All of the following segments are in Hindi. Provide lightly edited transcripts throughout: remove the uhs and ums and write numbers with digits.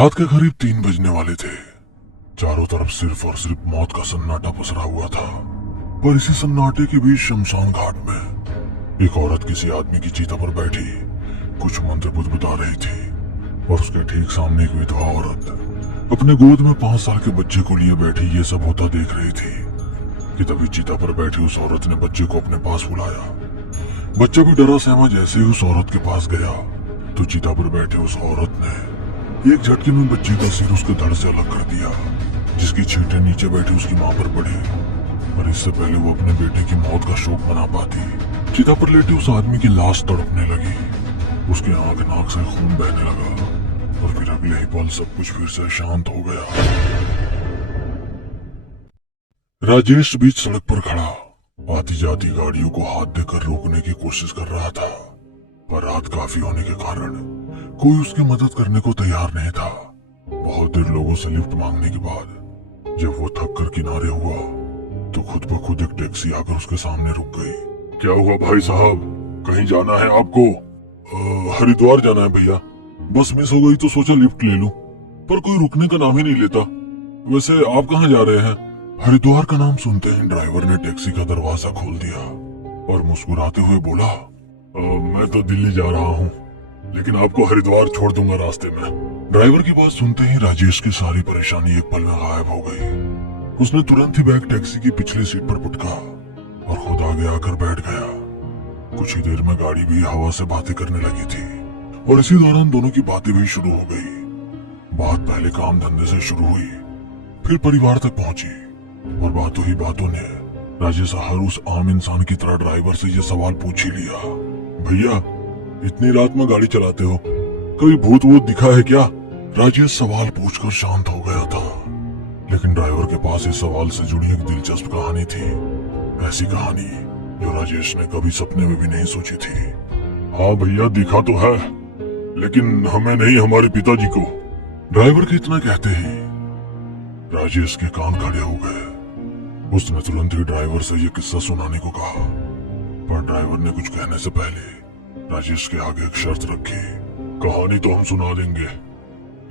रात के करीब 3 बजने वाले थे। चारों तरफ सिर्फ और सिर्फ मौत का सन्नाटा पसरा हुआ था। पर इसी सन्नाटे के बीच शमशान घाट में एक औरत किसी आदमी की चिता पर बैठी कुछ मंत्र बुदबुदा रही थी और उसके ठीक सामने एक विधवा औरत अपने गोद में 5 साल के बच्चे को लिए बैठी ये सब होता देख रही थी कि तभी चिता पर बैठी उस औरत ने बच्चे को अपने पास बुलाया। बच्चा भी डरा सहमा जैसे ही उस औरत के पास गया तो चिता पर बैठे उस औरत ने एक झटके में बच्चे का सिर उसके धड़ से अलग कर दिया, जिसकी छींटे नीचे बैठी उसकी मां पर पड़ी। पर इससे पहले वो अपने बेटे की मौत का शोक मना पाती, चिता पर लेटी उस आदमी की लाश तड़पने लगी। उसके आंख नाक से खून बहने लगा और फिर अगले ही पल सब कुछ फिर से शांत हो गया। राजेश बीच सड़क पर खड़ा आती जाती गाड़ियों को हाथ देकर रोकने की कोशिश कर रहा था, पर रात काफी होने के कारण कोई उसकी मदद करने को तैयार नहीं था। बहुत देर लोगों से लिफ्ट मांगने के बाद जब वो थक कर किनारे हुआ तो खुद ब खुद एक टैक्सी आकर उसके सामने रुक गई। क्या हुआ भाई साहब, कहीं जाना है आपको? हरिद्वार जाना है भैया, बस मिस हो गई तो सोचा लिफ्ट ले लूं, पर कोई रुकने का नाम ही नहीं लेता। वैसे आप कहाँ जा रहे हैं? हरिद्वार का नाम सुनते ही ड्राइवर ने टैक्सी का दरवाजा खोल दिया और मुस्कुराते हुए बोला, मैं तो दिल्ली जा रहा हूँ, लेकिन आपको हरिद्वार छोड़ दूंगा रास्ते में। ड्राइवर की बात सुनते ही राजेश की सारी परेशानी एक पल में गायब हो गई। उसने तुरंत ही बैग टैक्सी की पिछली सीट पर पुटका और खुद आगे आकर बैठ गया। कुछ ही देर में गाड़ी भी हवा से बातें करने लगी थी और इसी दौरान दोनों की बातें भी शुरू हो गई। बात पहले काम धंधे से शुरू हुई, फिर परिवार तक पहुंची और बातों ही बातों ने राजेश हर उस आम इंसान की तरह ड्राइवर से ये सवाल पूछ ही लिया, भैया इतनी रात में गाड़ी चलाते हो, कभी भूत वूत दिखा है क्या? राजेश सवाल पूछकर शांत हो गया था, लेकिन ड्राइवर के पास इस सवाल से जुड़ी एक दिलचस्प कहानी थी। ऐसी कहानी जो राजेश ने कभी सपने में भी नहीं सोची थी। हाँ भैया दिखा तो है, लेकिन हमें नहीं, हमारे पिताजी को। ड्राइवर के इतना कहते ही राजेश के कान खड़े हो गए। उसने तुरंत ही ड्राइवर से ये किस्सा सुनाने को कहा, पर ड्राइवर ने कुछ कहने से पहले राजेश के आगे एक शर्त रखी। कहानी तो हम सुना देंगे,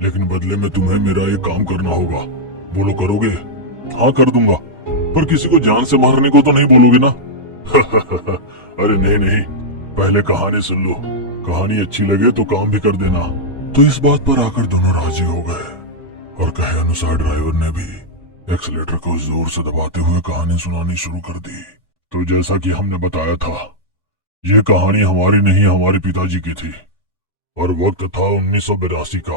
लेकिन बदले में तुम्हें मेरा एक काम करना होगा। बोलो करोगे? हाँ कर दूंगा, पर किसी को जान से मारने को तो नहीं बोलोगे ना? अरे नहीं नहीं, पहले कहानी सुन लो, कहानी अच्छी लगे तो काम भी कर देना। तो इस बात पर आकर दोनों राजी हो गए और कहे अनुसार ड्राइवर ने भी एक्सीलेटर को जोर से दबाते हुए कहानी सुनानी शुरू कर दी। तो जैसा कि हमने बताया था, ये कहानी हमारी नहीं हमारे पिताजी की थी और वक्त था 1982 का।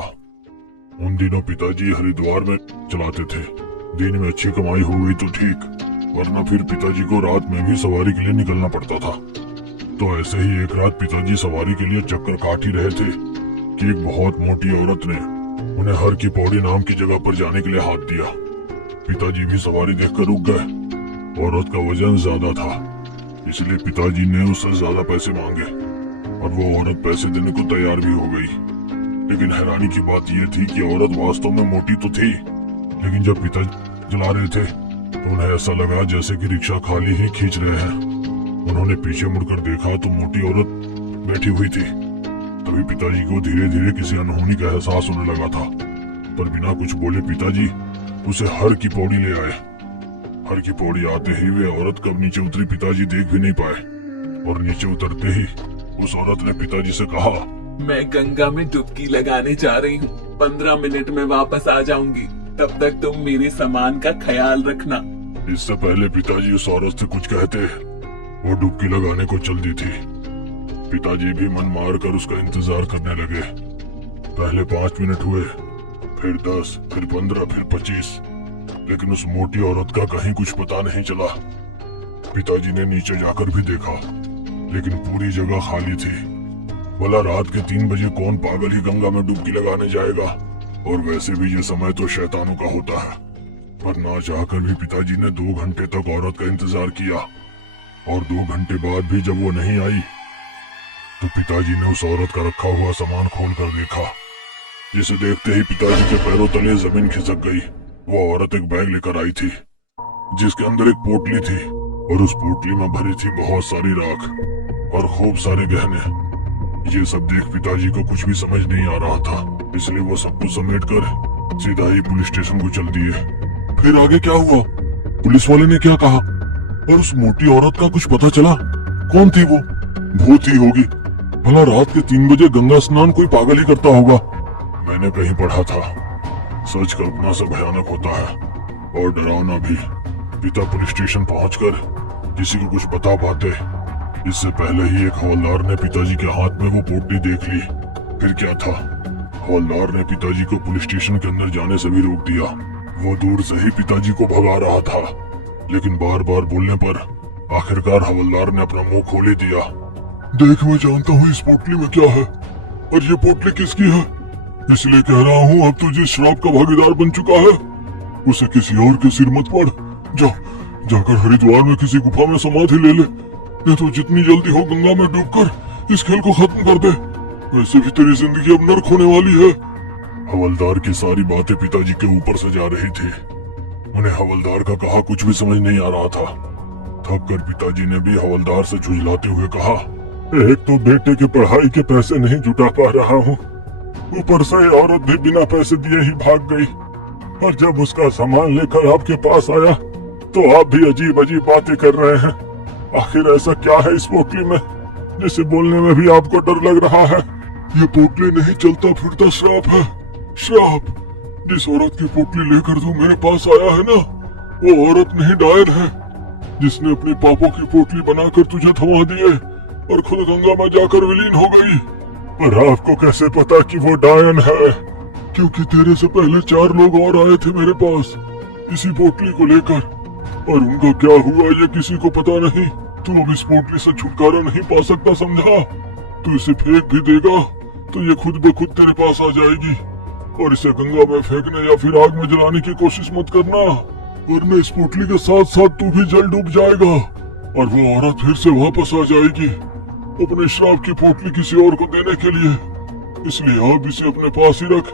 उन दिनों पिताजी हरिद्वार में चलाते थे। दिन में अच्छी कमाई हो गई तो ठीक, वरना फिर पिताजी को रात में भी सवारी के लिए निकलना पड़ता था। तो ऐसे ही एक रात पिताजी सवारी के लिए चक्कर काट ही रहे थे कि एक बहुत मोटी औरत ने उन्हें हर की पौड़ी नाम की जगह पर जाने के लिए हाथ दिया। पिताजी भी सवारी देखकर रुक गए। औरत का वजन ज्यादा था, इसलिए पिताजी ने उससे ज्यादा पैसे मांगे और वो औरत पैसे देने को तैयार भी हो गई। लेकिन हैरानी की बात यह थी कि औरत वास्तव में मोटी तो थी, लेकिन जब पिताजी चला रहे थे तो उन्हें ऐसा लगा जैसे कि रिक्शा खाली ही खींच रहे हैं। उन्होंने पीछे मुड़कर देखा तो मोटी औरत बैठी हुई थी। तभी पिताजी को धीरे धीरे किसी अनहोनी का एहसास होने लगा था, पर बिना कुछ बोले पिताजी उसे हर की पौड़ी ले आए। हर की पौड़ी आते ही वे औरत कब नीचे उतरी पिताजी देख भी नहीं पाए, और नीचे उतरते ही उस औरत ने पिताजी से कहा, मैं गंगा में डुबकी लगाने जा रही हूँ, 15 मिनट में वापस आ जाऊंगी, तब तक तुम मेरे सामान का ख्याल रखना। इससे पहले पिताजी उस औरत से कुछ कहते वो डुबकी लगाने को चल दी थी। पिताजी भी मन मार कर उसका इंतजार करने लगे। पहले 5 मिनट हुए, फिर 10, फिर 15, फिर 25, लेकिन उस मोटी औरत का कहीं कुछ पता नहीं चला। पिताजी ने नीचे जाकर भी देखा, लेकिन पूरी जगह खाली थी। भला रात के 3 बजे कौन पागल ही गंगा में डुबकी लगाने जाएगा, और वैसे भी ये समय तो शैतानों का होता है। पर ना चाहकर भी पिताजी ने 2 घंटे तक औरत का इंतजार किया, और 2 घंटे बाद भी जब वो नहीं आई तो पिताजी ने उस औरत का रखा हुआ सामान खोल कर देखा, जिसे देखते ही पिताजी के पैरों तले जमीन खिसक गई। वो औरत एक बैग लेकर आई थी, जिसके अंदर एक पोटली थी, और उस पोटली में भरी थी बहुत सारी राख और खूब सारे गहने। ये सब देख पिताजी को कुछ भी समझ नहीं आ रहा था, इसलिए वो सब कुछ समेट कर सीधा ही पुलिस स्टेशन को चल दिए। फिर आगे क्या हुआ? पुलिस वाले ने क्या कहा? और उस मोटी औरत का कुछ पता चला? कौन थी वो? भूत ही होगी। भला रात के 3 बजे गंगा स्नान कोई पागल ही करता होगा। मैंने कहीं पढ़ा था, सच कल्पना से भयानक होता है और डरावना भी। पिता पुलिस स्टेशन पहुंचकर किसी को कुछ बता पाते। इससे पहले ही एक हवलदार ने पिताजी के हाथ में वो पोटली देख ली। फिर क्या था, हवलदार ने पिताजी को पुलिस स्टेशन के अंदर जाने से भी रोक दिया। वो दूर से ही पिताजी को भगा रहा था, लेकिन बार बार बोलने पर आखिरकार हवलदार ने अपना मुंह खोल ही दिया। देख, मैं जानता हूँ इस पोटली में क्या है, और ये पोटली किसकी है, इसलिए कह रहा हूँ अब तू जिस श्राप का भागीदार बन चुका है उसे किसी और के सिर मत पड़। जाकर हरिद्वार में किसी गुफा में समाधि ले ले, नहीं तो जितनी जल्दी हो गंगा में डूबकर इस खेल को खत्म कर दे। वैसे भी तेरी जिंदगी अब नर्क होने वाली है। हवलदार की सारी बातें पिताजी के ऊपर से जा रही थी। उन्हें हवलदार का कहा कुछ भी समझ नहीं आ रहा था। थक कर पिताजी ने भी हवलदार से झुंझलाते हुए कहा, एक तो बेटे की पढ़ाई के पैसे नहीं जुटा पा रहा हूँ, ऊपर से औरत भी बिना पैसे दिए ही भाग गई, और जब उसका सामान लेकर आपके पास आया तो आप भी अजीब अजीब बातें कर रहे हैं। आखिर ऐसा क्या है इस पोटली में जिसे बोलने में भी आपको डर लग रहा है? ये पोटली नहीं चलता फिरता श्राप है। श्राप? जिस औरत की पोटली लेकर तू मेरे पास आया है ना, वो औरत नहीं डायन है, जिसने अपने पापों की पोटली बनाकर तुझे थमा दिए और खुद गंगा में जाकर विलीन हो गई। पर आपको कैसे पता कि वो डायन है? क्योंकि तेरे से पहले 4 लोग और आए थे मेरे पास इसी पोटली को लेकर, और उनका क्या हुआ ये किसी को पता नहीं। तू अब इस पोटली से छुटकारा नहीं पा सकता, समझा? तू इसे फेंक भी देगा तो ये खुद ब खुद तेरे पास आ जाएगी, और इसे गंगा में फेंकने या फिर आग में जलाने की कोशिश मत करना, वरना इस पोटली के साथ साथ तू भी जल डूब जाएगा और वो औरत फिर से वापस आ जाएगी अपने श्राप की पोटली किसी और को देने के लिए। इसलिए आप इसे अपने पास ही रख,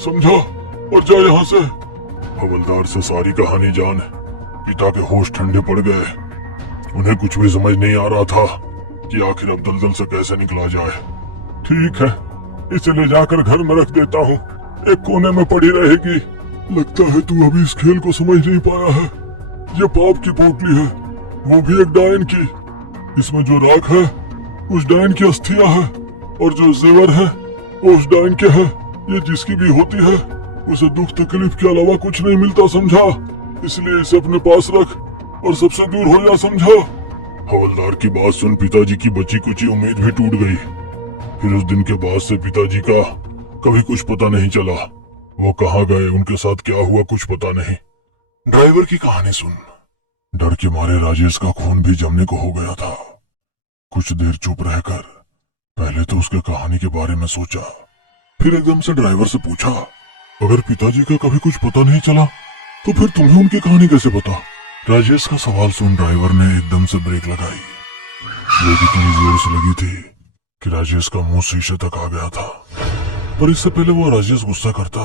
समझा? और जा यहाँ से। हवलदार से सारी कहानी जान पिता के होश ठंडे पड़ गए। उन्हें कुछ भी समझ नहीं आ रहा था कि आखिर अब दलदल से कैसे निकला जाए। ठीक है, इसे ले जाकर घर में रख देता हूँ, एक कोने में पड़ी रहेगी। लगता है तू अभी इस खेल को समझ नहीं पाया है। ये पाप की पोटली है, वो भी एक डायन की। इसमें जो राख है उस डायन की अस्थियां है, और जो जेवर है वो उस डायन के है। ये जिसकी भी होती है उसे दुख तकलीफ के अलावा कुछ नहीं मिलता, समझा? इसलिए इसे अपने पास रख और सबसे दूर हो जा, समझा? हवलदार की बात सुन पिताजी की बची कुची उम्मीद भी टूट गई। फिर उस दिन के बाद से पिताजी का कभी कुछ पता नहीं चला। वो कहाँ गए, उनके साथ क्या हुआ, कुछ पता नहीं। ड्राइवर की कहानी सुन। डर के मारे राजेश का खून भी जमने को हो गया था। कुछ देर चुप रहकर पहले तो उसके कहानी के बारे में सोचा, फिर एकदम से ड्राइवर से पूछा, अगर पिताजी का कभी कुछ पता नहीं चला तो फिर तुम्हें उनकी कहानी कैसे पता? राजेश का सवाल सुन ड्राइवर ने एकदम से ब्रेक लगाई। वो इतनी जोर से लगी थी कि राजेश का मुंह शीशे तक आ गया था। पर इससे पहले वो राजेश गुस्सा करता,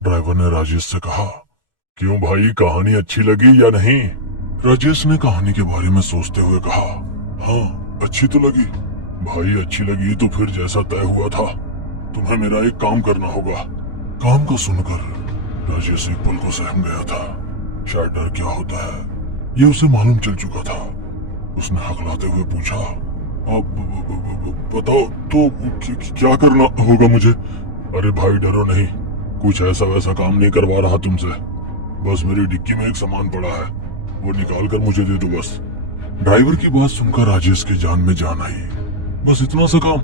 ड्राइवर ने राजेश से कहा, क्यों भाई, कहानी अच्छी लगी या नहीं? राजेश ने कहानी के बारे में सोचते हुए कहा, हाँ अच्छी तो लगी। भाई अच्छी लगी तो फिर जैसा तय हुआ था तुम्हें मेरा एक काम करना होगा। काम को सुनकर राजेश एक पल को सहम गया था। शायद डर क्या होता है ये उसे मालूम चल चुका था। उसने हकलाते हुए पूछा, अब बताओ तो क्या करना होगा मुझे? अरे भाई डरो नहीं, कुछ ऐसा वैसा काम नहीं करवा रहा तुमसे। बस मेरी डिक्की में एक सामान पड़ा है, वो निकाल कर मुझे दे दो बस। ड्राइवर की बात सुनकर राजेश के जान में जान आई। बस इतना सा काम?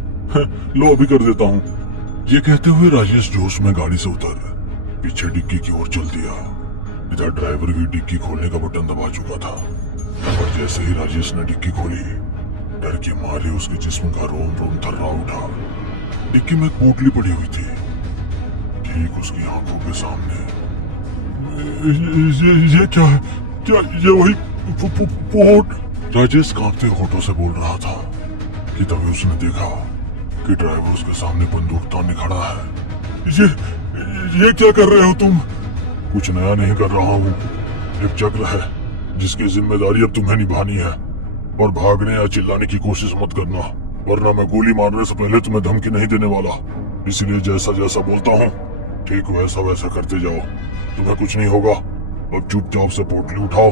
लो अभी कर देता हूँ। ये कहते हुए राजेश जोश में गाड़ी से उतर पीछे डिक्की की ओर चल दिया। इधर ड्राइवर भी डिक्की खोलने का बटन दबा चुका था, और जैसे ही राजेश ने डिक्की खोली, डर के मारे उसके जिस्म का रोम रोम थर्रा उठा। डिक्की में एक पोटली पड़ी हुई थी, ठीक उसकी आंखों के सामने। ये क्या है? क्या ये वही पोट? राजेश कांपते होठों से बोल रहा था कि तभी उसने देखा कि ड्राइवर उसके सामने बंदूक ताने खड़ा है। ये क्या कर रहे हो तुम? कुछ नया नहीं कर रहा हूँ, एक चक्र है जिसकी जिम्मेदारी अब तुम्हें निभानी है, और भागने या चिल्लाने की कोशिश मत करना, वरना मैं गोली मारने से पहले तुम्हें धमकी नहीं देने वाला। इसलिए जैसा जैसा बोलता हूँ ठीक वैसा वैसा करते जाओ, तुम्हें कुछ नहीं होगा। अब चुपचाप से पोटली उठाओ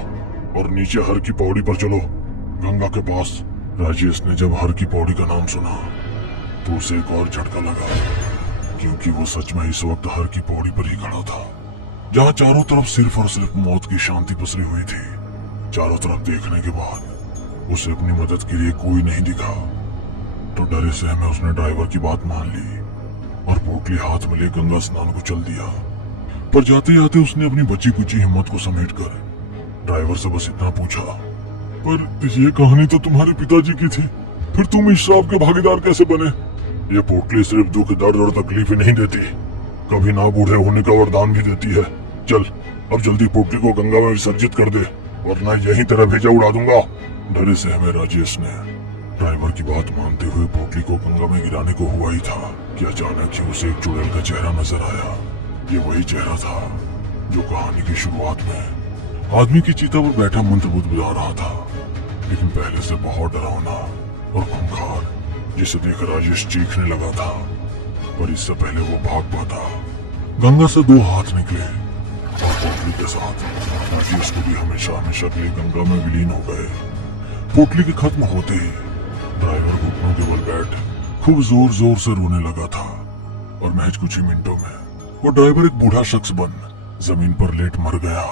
और नीचे हर की पौड़ी पर चलो, गंगा के पास। राजेश ने जब हर की पौड़ी का नाम सुना तो उसे एक और झटका लगा, क्योंकि वो सच में इस वक्त हर की पौड़ी पर ही खड़ा था, जहाँ चारों तरफ सिर्फ और सिर्फ मौत की शांति पसरी हुई थी। चारों तरफ देखने के बाद उसे अपनी मदद के लिए कोई नहीं दिखा, तो डरे सहमे उसने ड्राइवर की बात मान ली और पोटली हाथ में ले गंगा स्नान को चल दिया। पर जाते जाते उसने अपनी बची कुची हिम्मत को समेटकर ड्राइवर से बस इतना पूछा, पर ये कहानी तो तुम्हारे पिताजी की थी, फिर तुम इस श्राप के भागीदार कैसे बने? ये पोटली सिर्फ दुख, दर्द और तकलीफ ही नहीं देती, कभी ना बूढ़े होने का वरदान भी देती है। चल अब जल्दी पोटली को गंगा में विसर्जित कर दे, वरना यहीं तेरा भेजा उड़ा दूंगा। डरे सहमे राजेश ने ड्राइवर की बात मानते हुए पोटली को गंगा में गिराने को हुआ ही था कि अचानक ही उसे एक चुड़ैल का चेहरा नजर आया। ये वही चेहरा था जो कहानी की शुरुआत में आदमी की चिता पर बैठा मंत्र बुदबुदा रहा था, लेकिन पहले से बहुत डरावना और खूंखार, जिसे देख राजेश चीखने लगा था। पर इससे पहले वो भाग पाता, गंगा से दो हाथ निकले और पोटली के साथ राजेश को भी हमेशा हमेशा के लिए गंगा में विलीन हो गए। पोटली के खत्म होते ही ड्राइवर घुटनों के बल बैठ खूब जोर जोर से रोने लगा था, और महज कुछ ही मिनटों में वो ड्राइवर एक बूढ़ा शख्स बन जमीन पर लेट मर गया।